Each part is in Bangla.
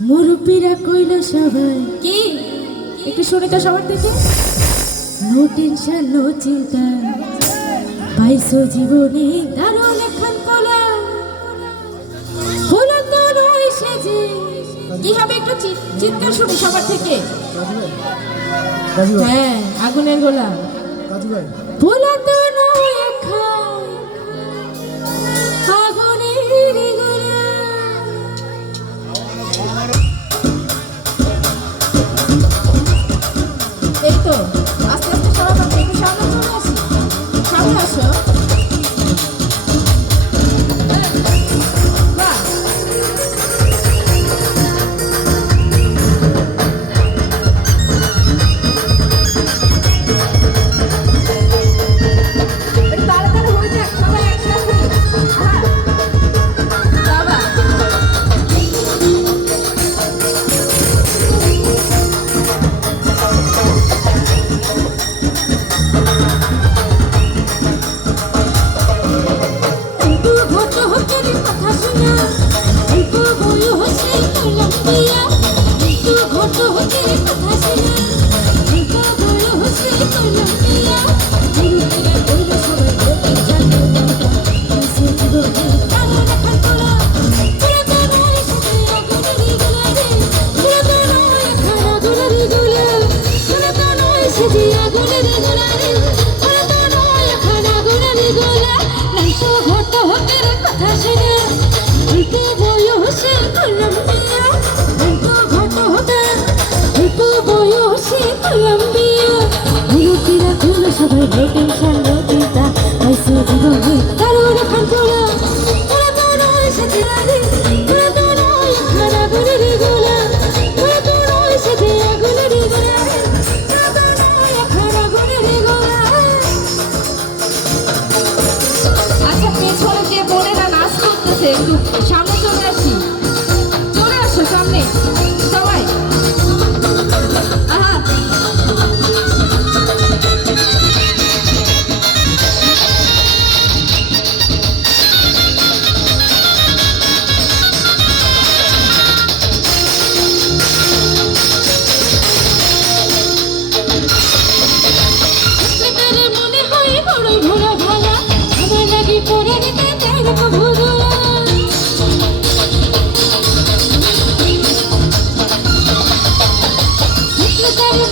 মুরুপিরা কইল সবাই কি? একটু শুনি তো সবার থেকে নো টেনশন নো চিন্তা পাইছো জীবনে দারুণ এখন পোলা পোলা তো নয় সেজে কি হবে একটু চিৎকার শুনি সবার থেকে। হ্যাঁ আগুনের গোলা পোলা তো Amor. Thank. Ciao.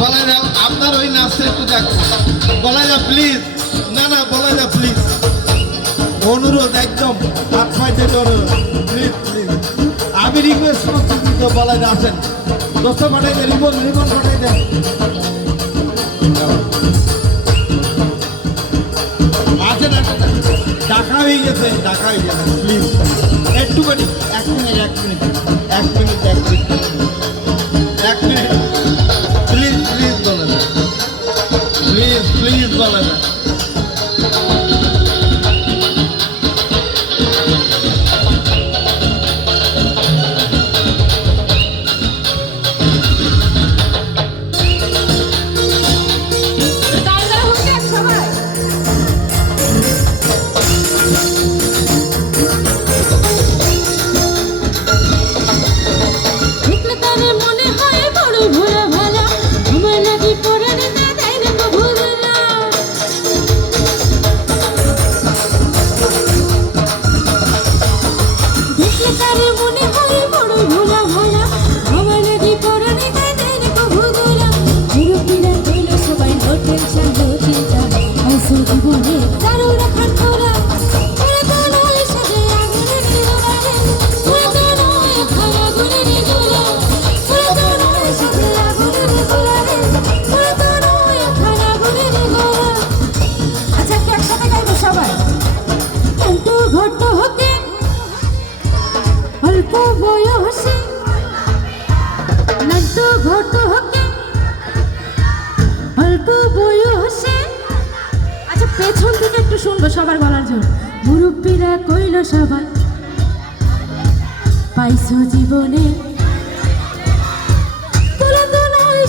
বলা যা আপনার ওই নাচটা একটু দেখো। বলা যা প্লিজ না না বলা যা প্লিজ অনুরোধ, একদম হাত পাইতে অনুরোধ প্লিজ প্লিজ আমি রিকোয়েস্ট করছি তো বলা যা আছেন দোস্ত পাঠাই দেন রিবন রিবন পাঠাই দেন আসেন ডাকা হয়ে গেছে ডাকা হয়ে গেছে। প্লিজ একটুখানি এক মিনিট এক মিনিট এক মিনিট এক মিনিট। অল্প বয়সে নাট্য আচ্ছা পেছন থেকে একটু শুনব সবার গলার জন্য মুরব্বীরা কইল সবাই, পাইছো জীবনে। তুলে তো নয়